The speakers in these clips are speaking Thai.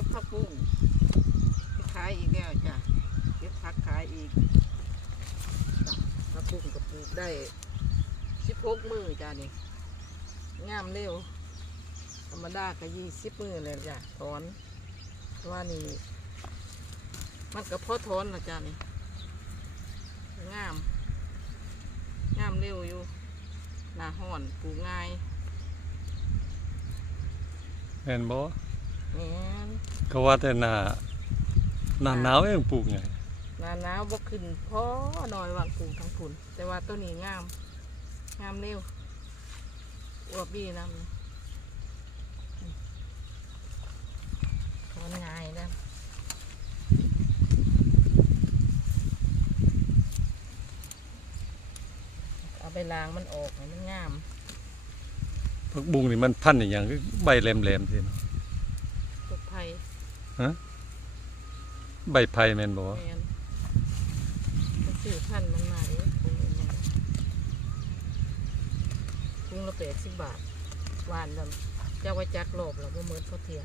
ก็บผักบุ้งขายอีกแล้วจ้ะเก็บผักขายอีกจ้ะผักบุ้งก็ปลูกได้สิบหกมือจ้ะนี่งามเร็ว ธรรมดาก็ยี่สิบมือเลยจ้ะถอนเพราะว่านี่มันก็พอถอนละจ้ะนี่งาม งามเร็วอยู่หน้าห้อนปลูกง่ายแม่นบ่ ก็ว่าแต่หน้าหน้าหนาวเองปลูกไงหน้าหนาวบ่ขึ้นพอหน่อยวางปลูกทั้งผุนแต่ว่าตัวนี้งาม งามเร็วอวบดีนำถอนง่ายนะเอาไปล้างมันออกให้มันงามผักบุ้งนี่มันพันธุ์อหย่างคือใบแหลมๆสิเนาะตกไผ่ ใบไผ่แม่นบ่แมนก็ซื้อพันธุ์มันมาเด้คงเป็นยังถุงละแปดสิบบาทหวานแล้วเจ้าไว้จักโลบแล้วบ่เหมือนเขาเทีย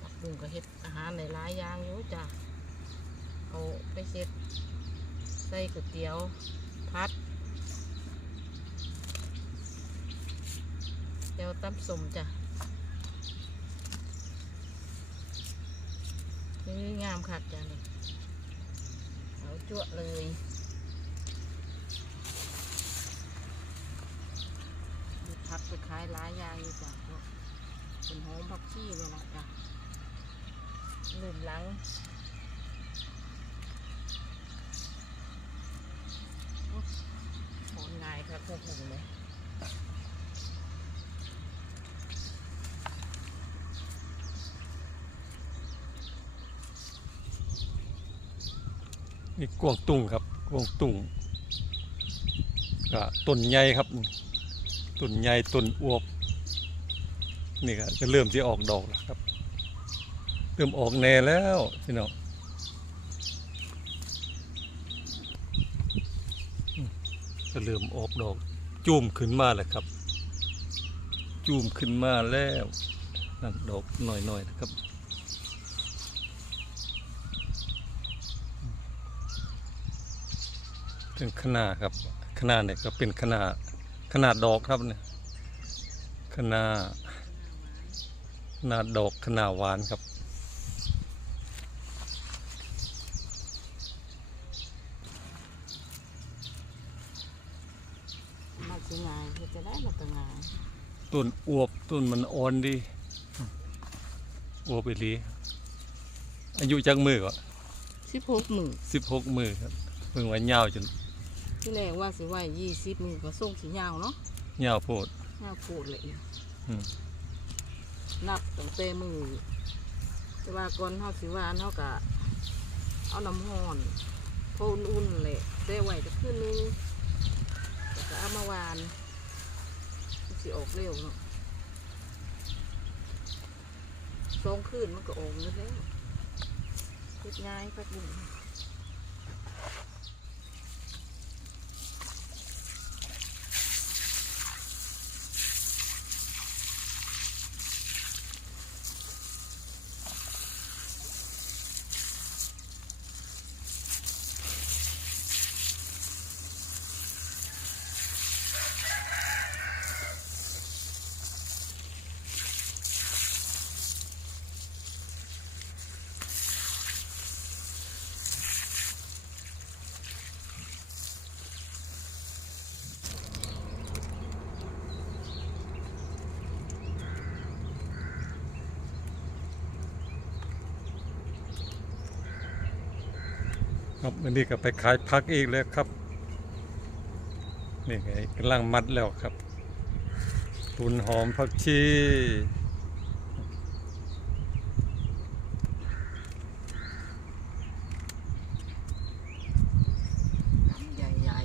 ปักบุ้งก็เฮ็ดอาหารในหลายอย่างอยู่จ้ะเอาไปเช็ด ใส่ก๋วยเตี๋ยวพัดเดี๋ยวตำสมจ้ะนี่งามคักจ้ะนี่เอาจั่วเลยมีพัดไปขายหลายอย่างอยู่จ้ะเป็นหอมผักชีเนี่ยนะจ้ะลืมหลัง ห นง่ายครับพวกผมเลยนี่กวงตุ้งครับกวงตุ้งก็ต้นใหญ่ครับต้นใหญ่ต้นอวบนี่ก็จะเริ่มที่ออกดอกแล้วครับ เริ่มออกแน่แล้วพี่น้องอืมก็ เริ่มออกดอกจูมขึ้นมาแล้วครับจูมขึ้นมาแล้วนั่นดอกหน่อยๆนะครับเป็นขนาดครับขนาดเนี่ยก็เป็นขนาดขนาดดอกครับเนี่ยขนาดขนาดดอกขนาดหวานครับ มันสิง่ายเฮ็ดจะได้มันก็ง่ายต้นอวบต้นมันอ่อนดีอวบไปลีอายุจักมือก็สิบหกมือสิบหกมือครับเพิ่งว่ายาวจนที่แรกว่าสิไว้ยี่สิบมือก็ส่งสียาวเนาะยาวโพดยาวโคตรเลยอืมนับตั้งแต่มือแต่ว่าก่อนเฮาสิหวานเฮาก็เอาน้ำห้อนโพนอุ่นๆแหละแต่ไว้จะขึ้นนึงแล้วก็ เอามาวานมันสิออกเร็วเนาะสองคืนมันก็ออกแล้วเฮ็ดง่ายครับบุ ครับวันนี้ก็ไปขายพักอีกแล้วครับ นี่ไงกำลังมัดแล้วครับ ตุนหอมผักชีใหญ่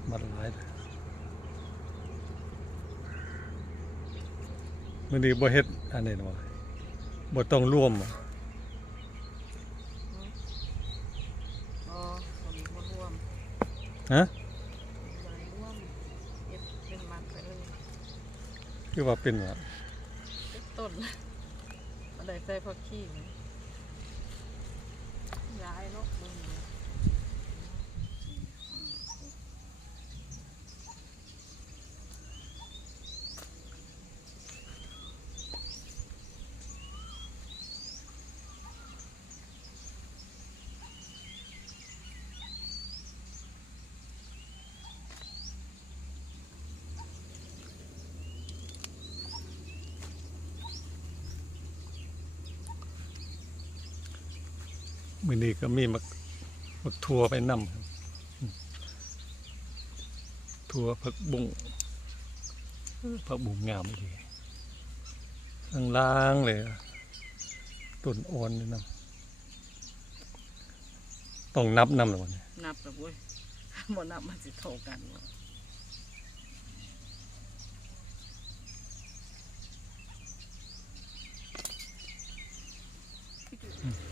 ๆมัดหลาย มื้อนี้บ่เฮ็ดอันนี้บ่บ่ต้องร่วมบ่อ๋อคนบ่รวมฮะบ่ได้รวมเก็บเป็นมัดไปเลยคือว่าเป็นว่าเก็บต้นบ่ได้ใส่ผักชีไหมย้ายเนาะเบิ่งเด้อ มื้อนี้ก็มีมักมักทั่วไปนำครับอืมทั่วผักบุ้งเออผักบุ้งงามดีข้างล่างเลยอะต้นอ่อนนี่นำต้องนับนำแล้วบ่เนี่ยนับแล้วเว้ยบ่นับมันสิเท่ากันบ่อัน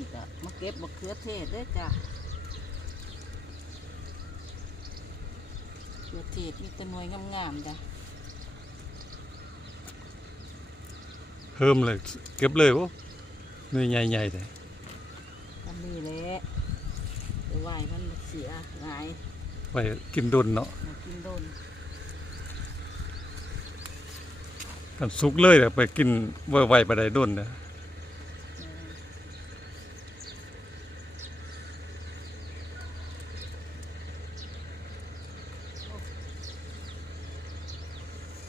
นี้ก็มาเก็บมะเขือเทศเด้วยจ้ะมะเขือเทศมีแต่หน่วยงามๆจ้ะเพิ่มเลยเก็บเลยบ่หน่วยใหญ่ๆแต่อันนี้แหละเดี๋ยวไหวมันเสียหายไปกินดนเนาะมากินโดนกันสุกเลยเดี๋ยวไปกินไว้ไว้ไปได้ดนนะ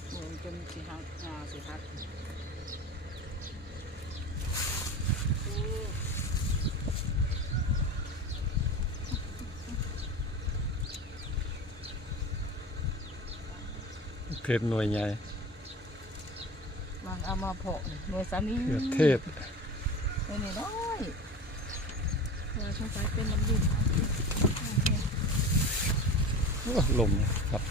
เหมือนจน สิหักงาสิหักโอ้เทศหน่วยใหญ่มันเอามาเพาะนี่หน่วยสามีเขือเทศหน่วยนี่น้อยเออสงสัยเป็นน้ำดินโอ้ลมครับ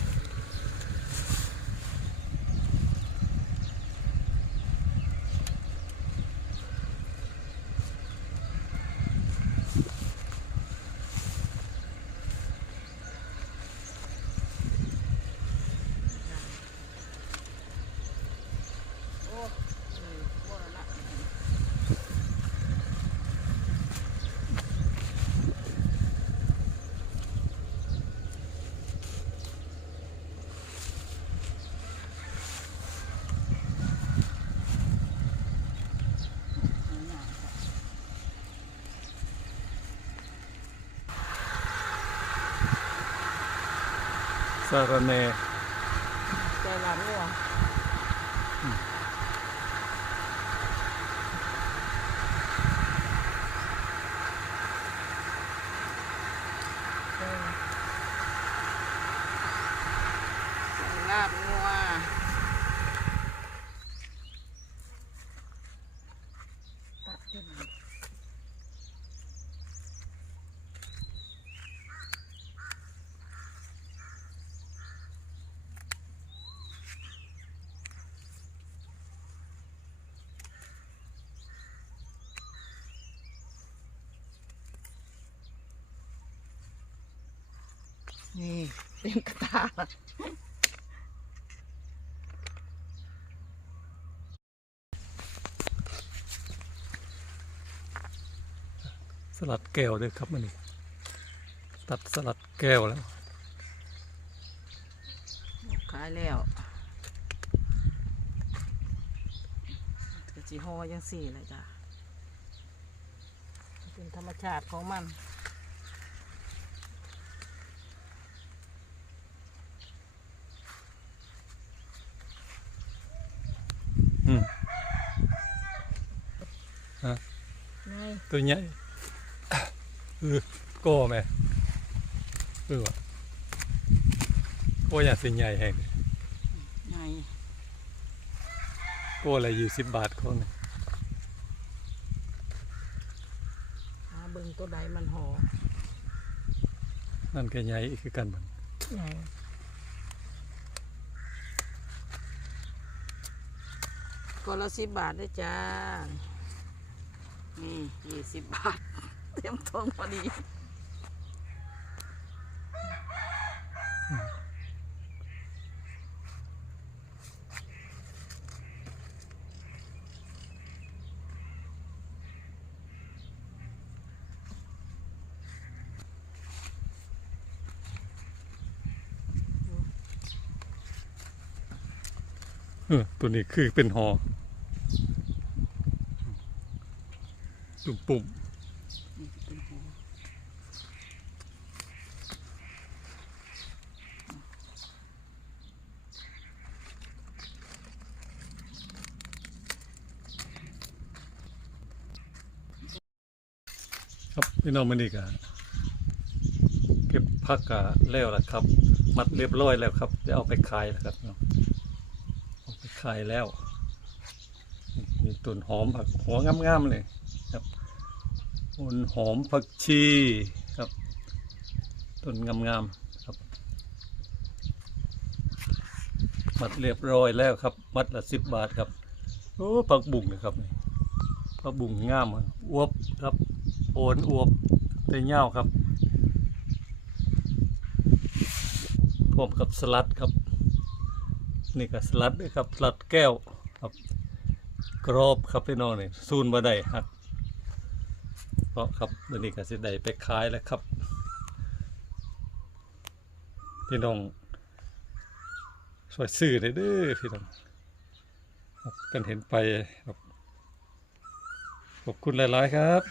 โอ้เออบ่ละละ สารแนใจหลานนี่หว่าเออใส่ลาบงัวตัดจน นี่เต็มกระตาสลัดแก้วด้วยครับมันนี่ตัดสลัดแก้วแล้วขายแล้วกะจิฮอยังสี่เลยจ้ะเป็นธรรมชาติของมัน ตัวใหญ่เออก้ไแมเออโก้อยากสิใหญ่แห่งใหญ่โก้อะไรอยู่สิบบาทคนหาเบิ่งตัวใดมันหอนั่นก็ใหญ่คือกันมันใหญ่ก็ละสิบบาทได้จ้า นี่ยี่สิบบาท เต็มทงพอดีเออตัวนี้คือเป็นหอุ่มปุ่มครับพี่น้องมันนี่กะเก็บผักกะแล้วล่ะครับ มัดเรียบร้อยแล้วครับ จะเอาไปขายแล้วครับเนาะเอาไปขายแล้วมีต้นหอมผักหัวงามๆเลย ต้นหอมผักชีครับต้นงามๆครับ มัดเรียบร้อยแล้วครับ มัดละสิบบาทครับโอ้ผักบุ้งนะครับผักบุ้งงามอะอวบครับโอนอวบแต่เง่าครับพร้อมกับสลัดครับ นี่ก็สลัดด้วยครับสลัดแก้วครับ กรอบครับพี่น้องนี่ซูนมาได้ครับาะครับวันนี้ก็สิได้ไปขายแล้วครับพี่น้องสวยซื่อได้เด้อพี่น้องกันเห็นไปขอบคุณหลาย ๆ ครับ